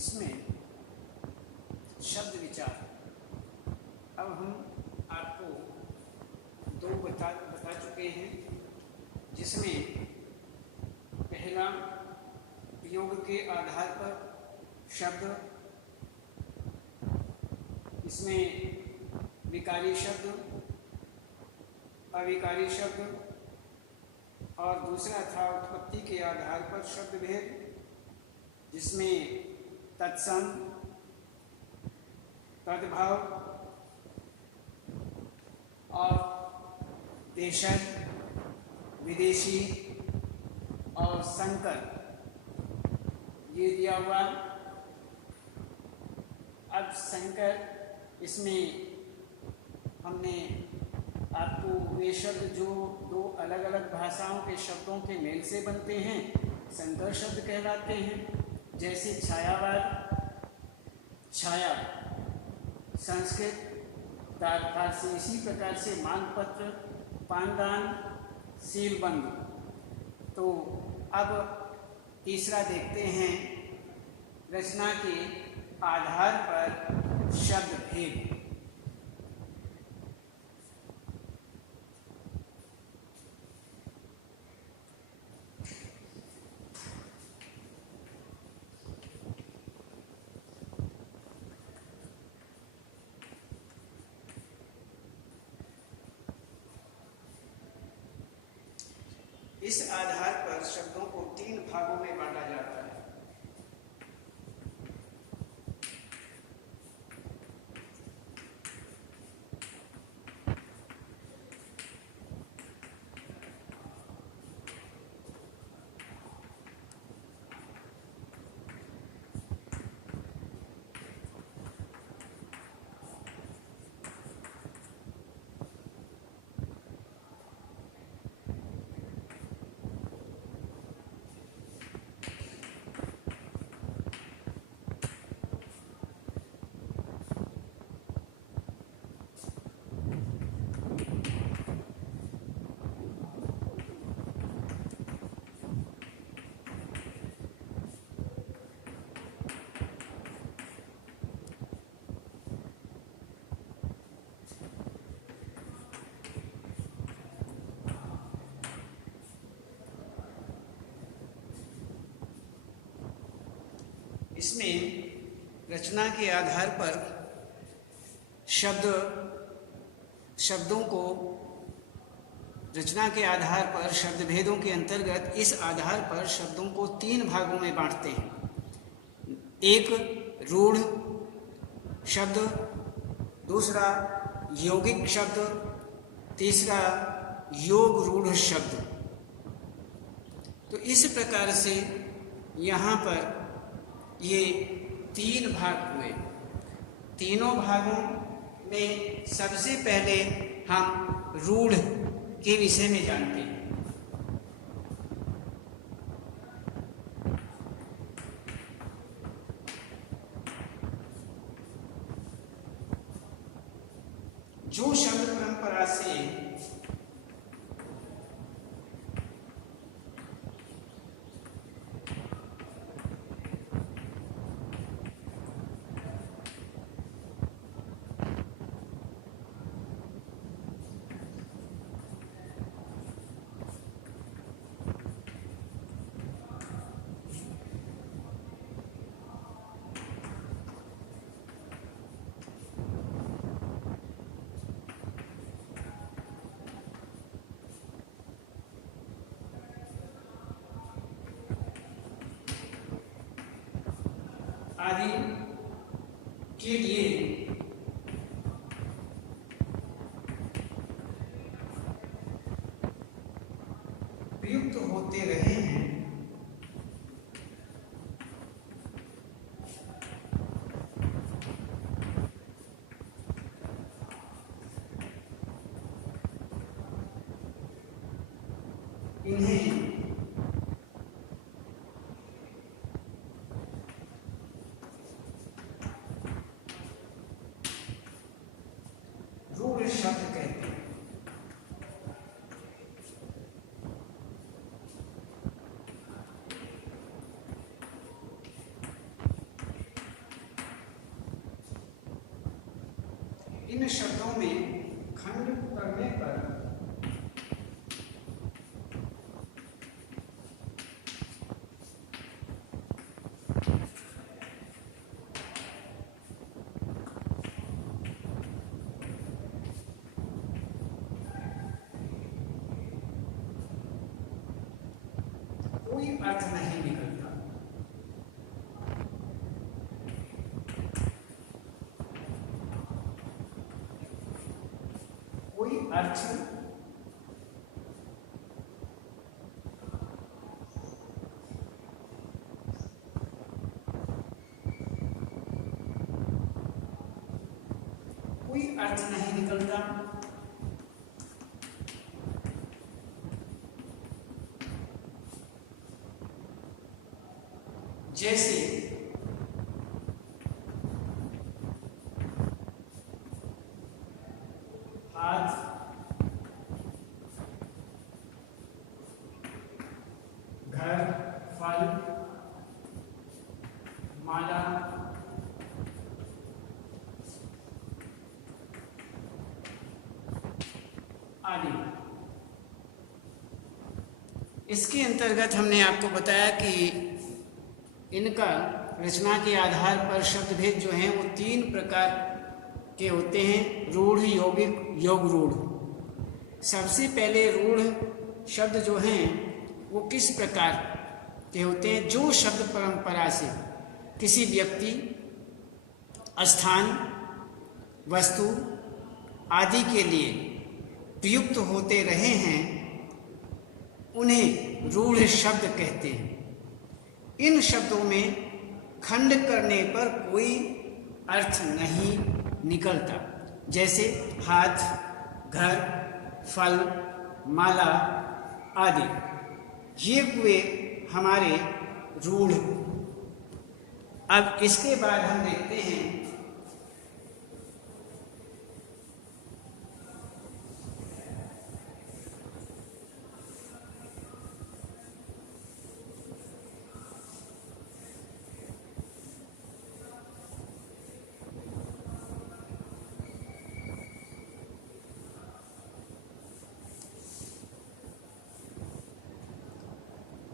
इसमें शब्द विचार। अब हम आपको दो बता चुके हैं, जिसमें पहला प्रयोग के आधार पर शब्द, इसमें विकारी शब्द, अविकारी शब्द, और दूसरा था उत्पत्ति के आधार पर शब्द भेद, जिसमें तत्सम, तद्भाव और देशज, विदेशी और संकर ये दिया हुआ। अब संकर, इसमें हमने आपको वे शब्द जो दो अलग अलग भाषाओं के शब्दों के मेल से बनते हैं संकर शब्द कहलाते हैं। जैसे छायावाद, छाया संस्कृत, फारसी, इसी प्रकार से मांगपत्र, पानदान, सीलबंद। तो अब तीसरा देखते हैं, रचना के आधार पर शब्द भेद। इस आधार पर शब्दों को 3 भागों में बांटा जाता है। इसमें रचना के आधार पर शब्दों को, रचना के आधार पर शब्द भेदों के अंतर्गत इस आधार पर शब्दों को 3 भागों में बांटते हैं। एक रूढ़ शब्द, दूसरा यौगिक शब्द, तीसरा योग रूढ़ शब्द। तो इस प्रकार से यहाँ पर ये 3 भाग हुए। तीनों भागों में सबसे पहले हम रूढ़ के विषय में जानते हैं। जो शब्द परंपरा से आदि के लिए प्रयुक्त होते रहे हैं, इन्हें रूढ़ शब्द कहते हैं। इन शब्दों में खंड करने पर कोई अर्थ नहीं निकलता। कोई अर्थ नहीं निकलता। जैसे हाथ, घर, फल, माला, आदि। इसके अंतर्गत हमने आपको बताया कि इनका रचना के आधार पर शब्द भेद जो हैं वो 3 प्रकार के होते हैं, रूढ़, यौगिक, योग रूढ़। सबसे पहले रूढ़ शब्द जो हैं वो किस प्रकार के होते हैं? जो शब्द परंपरा से किसी व्यक्ति, स्थान, वस्तु आदि के लिए प्रयुक्त होते रहे हैं उन्हें रूढ़ शब्द कहते हैं। इन शब्दों में खंड करने पर कोई अर्थ नहीं निकलता। जैसे हाथ, घर, फल, माला आदि, ये हुए हमारे रूढ़। अब इसके बाद हम देखते हैं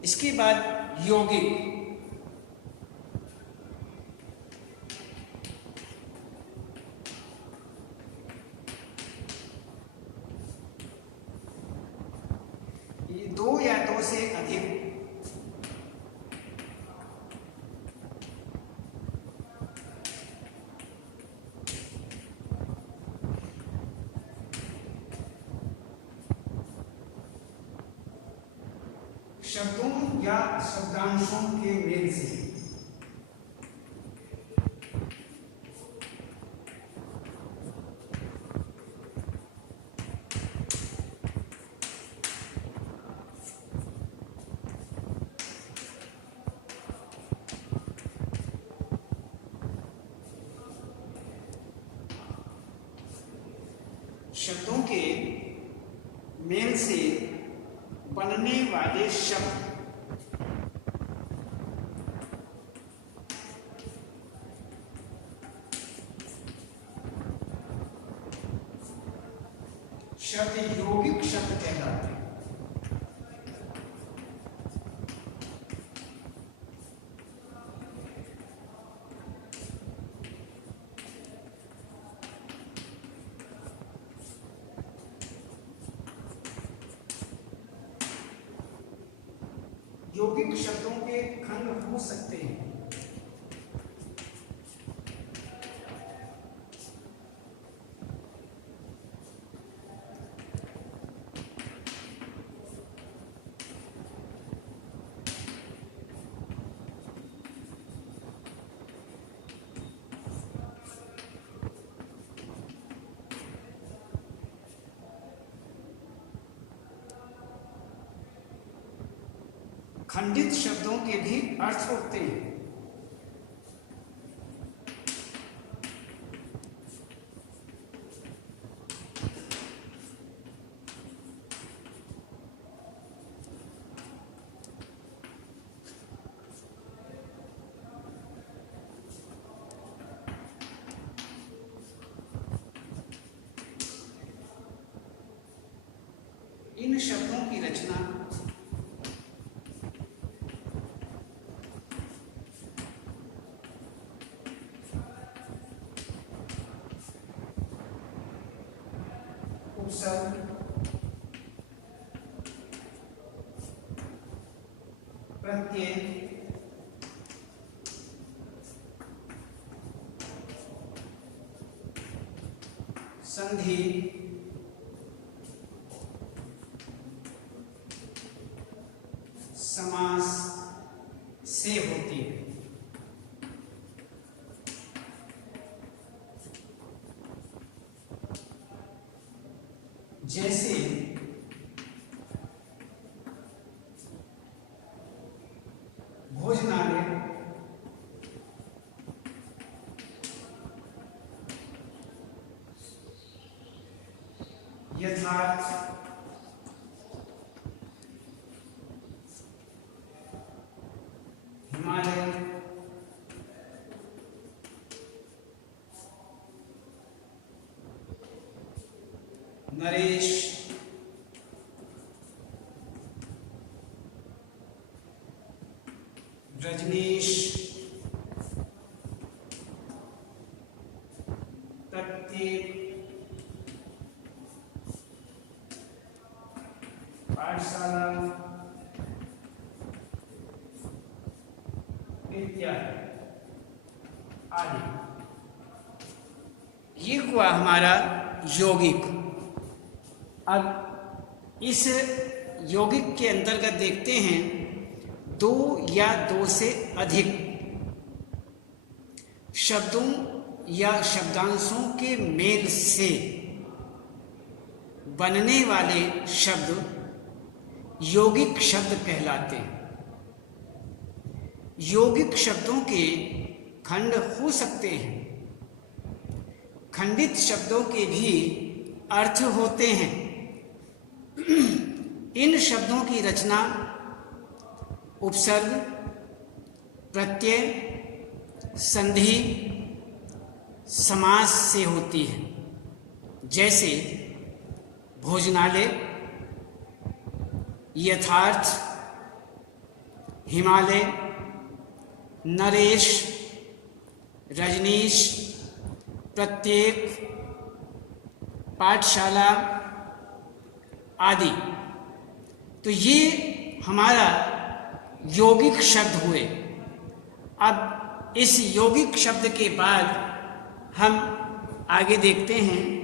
इसके बाद यौगिक। ये 2 या 2 से अधिक शब्दों या शब्दांशों के मेल से शब्दों के मेल से बनने वाले शब्द यौगिक शब्द कहलाते हैं। यौगिक शब्दों के खंड हो सकते हैं। खंडित शब्दों के भी अर्थ होते हैं। रचना उपसर्ग प्रत्यय संधि समास से होती है। जैसे भोजनालय, यथार्थ, हिमालय, नरेश, रजनीश, प्रत्येक, पाठशाला इत्यादि आदि। ये हुआ हमारा यौगिक। अब इस यौगिक के अंतर्गत देखते हैं दो या दो से अधिक शब्दों या शब्दांशों के मेल से बनने वाले शब्द यौगिक शब्द कहलाते हैं। यौगिक शब्दों के खंड हो सकते हैं, खंडित शब्दों के भी अर्थ होते हैं। इन शब्दों की रचना उपसर्ग, प्रत्यय, संधि, समास से होती है। जैसे भोजनालय, यथार्थ, हिमालय, नरेश, रजनीश, प्रत्येक, पाठशाला आदि। तो ये हमारा यौगिक शब्द हुए। अब इस यौगिक शब्द के बाद हम आगे देखते हैं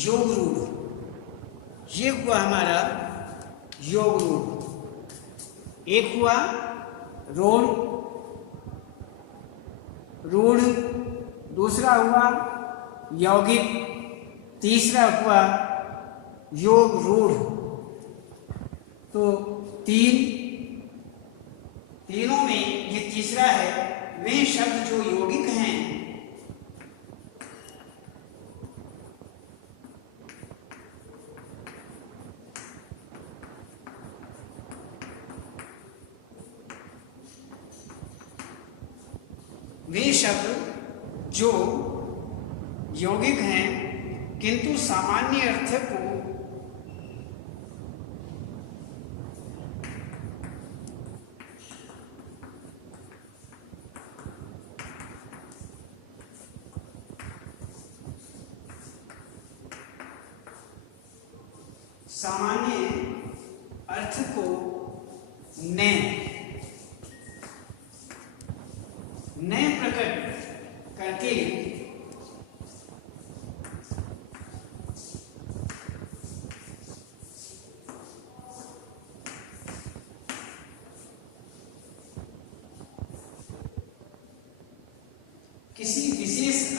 योग रूढ़। ये हुआ हमारा योग रूढ़। एक हुआ रूढ़, रूढ़, दूसरा हुआ यौगिक, तीसरा हुआ योग रूढ़। तो तीनों में ये तीसरा है। वे शब्द जो यौगिक हैं वे शब्द जो यौगिक हैं किंतु सामान्य अर्थ को सामान्य अर्थ को नए प्रकट करके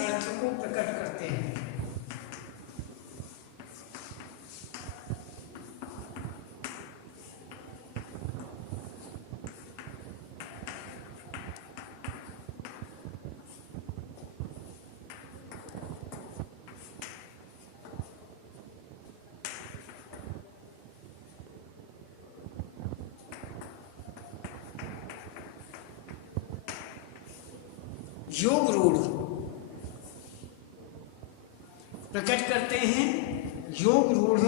अर्थ को प्रकट करते हैं। योग रूढ़ प्रकट करते हैं। योग रूढ़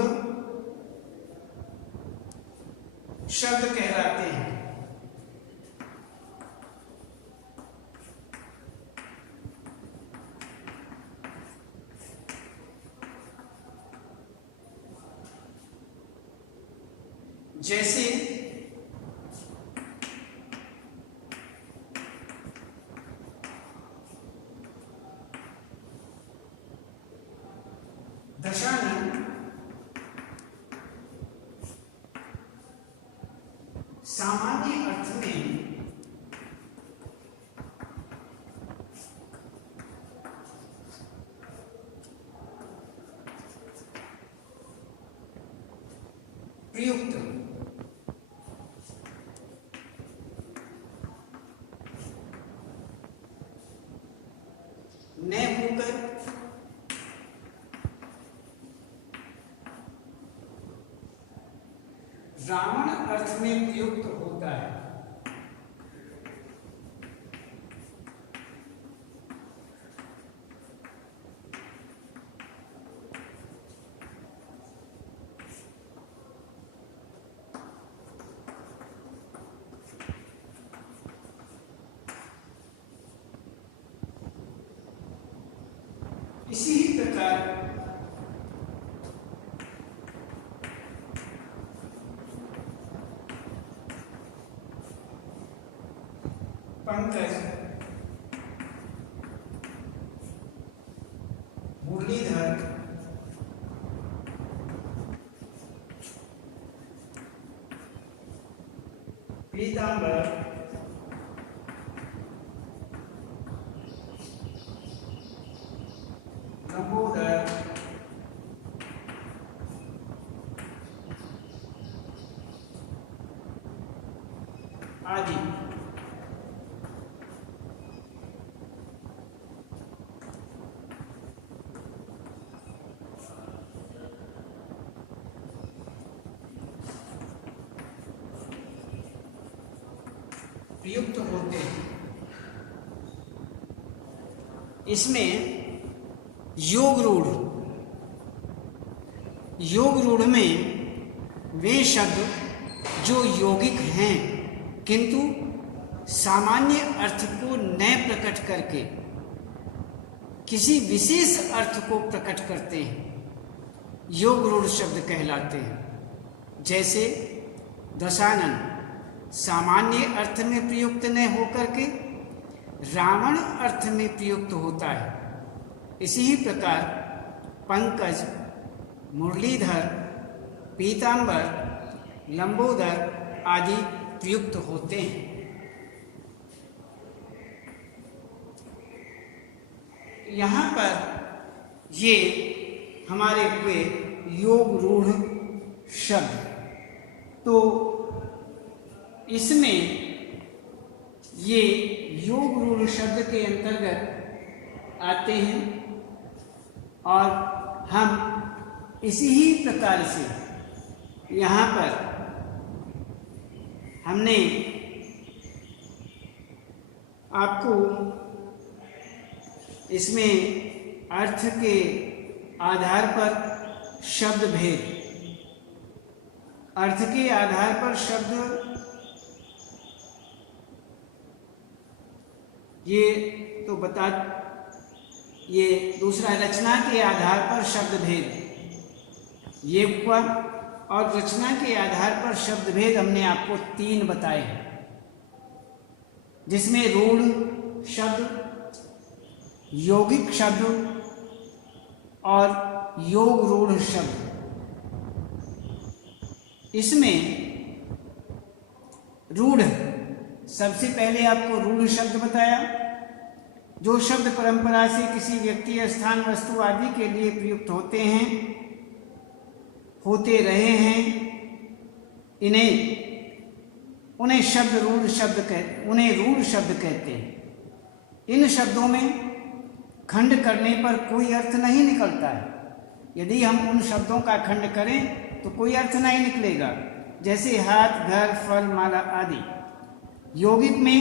शब्द कहलाते हैं। जैसे दशानन सामान्य अर्थ में प्रयुक्त न होकर रावण अर्थ में प्रयुक्त होता है। इसी प्रकार पंकज, मुरलीधर, पीतांबर, लंबोदर, आदि प्रयुक्त होते हैं। इसमें योग रूढ़ में वे शब्द जो यौगिक हैं किंतु सामान्य अर्थ को न प्रकट करके किसी विशेष अर्थ को प्रकट करते हैं, योग रूढ़ शब्द कहलाते हैं। जैसे दशानन सामान्य अर्थ में प्रयुक्त न होकर के रावण अर्थ में प्रयुक्त होता है। इसी प्रकार पंकज, मुरलीधर, पीतांबर, लंबोदर आदि प्रयुक्त होते हैं। यहाँ पर ये हमारे हुए योग रूढ़ शब्द। तो इसमें ये योग रूढ़ शब्द के अंतर्गत आते हैं और हम इसी ही प्रकार से यहाँ पर हमने आपको इसमें अर्थ के आधार पर शब्द भेद, अर्थ के आधार पर शब्द, ये तो बता, ये दूसरा रचना के आधार पर शब्द भेद ये हुआ, और रचना के आधार पर शब्द भेद हमने आपको 3 बताए हैं, जिसमें रूढ़ शब्द, यौगिक शब्द और योग रूढ़ शब्द। इसमें रूढ़, सबसे पहले आपको रूढ़ शब्द बताया, जो शब्द परंपरा से किसी व्यक्ति, स्थान, वस्तु आदि के लिए प्रयुक्त होते हैं, होते रहे हैं, उन्हें रूढ़ शब्द कहते हैं। इन शब्दों में खंड करने पर कोई अर्थ नहीं निकलता है। यदि हम उन शब्दों का खंड करें तो कोई अर्थ नहीं निकलेगा, जैसे हाथ, घर, फल, माला आदि। यौगिक में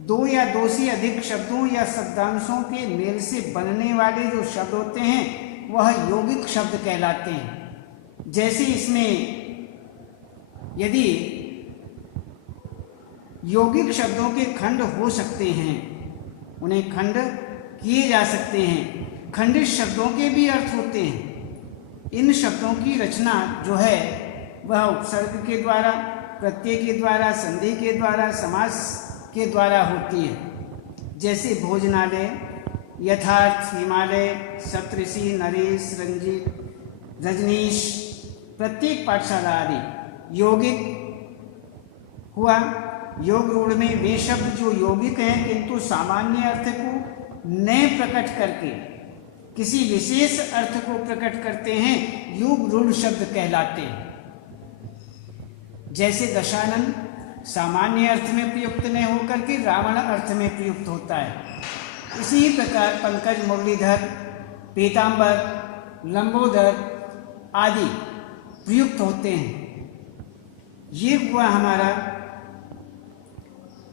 दो या दो से अधिक शब्दों या शब्दांशों के मेल से बनने वाले जो शब्द होते हैं वह यौगिक शब्द कहलाते हैं। जैसे इसमें यदि यौगिक शब्दों के खंड हो सकते हैं, उन्हें खंड किए जा सकते हैं। खंडित शब्दों के भी अर्थ होते हैं। इन शब्दों की रचना जो है वह उपसर्ग के द्वारा, प्रत्यय के द्वारा, संधि के द्वारा, समास के द्वारा होती है। जैसे भोजनालय, यथार्थ, हिमालय, सप्तऋषि, नरेश, रंजीत, रजनीश, प्रत्येक पाठशाला आदि। यौगिक हुआ। योग रूढ़ में वे शब्द जो यौगिक हैं किंतु सामान्य अर्थ को नए प्रकट करके किसी विशेष अर्थ को प्रकट करते हैं, योग रूढ़ शब्द कहलाते हैं। जैसे दशानन सामान्य अर्थ में प्रयुक्त न होकर के रावण अर्थ में प्रयुक्त होता है। इसी प्रकार पंकज, मुरलीधर, पीतांबर, लंबोदर आदि प्रयुक्त होते हैं। ये हुआ हमारा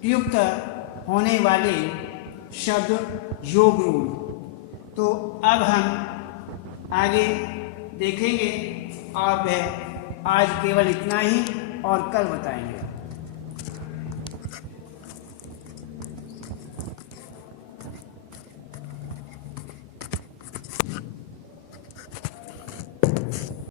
प्रयुक्त होने वाले शब्द योग रूढ़। तो अब हम आगे देखेंगे और आज केवल इतना ही और कल बताएंगे।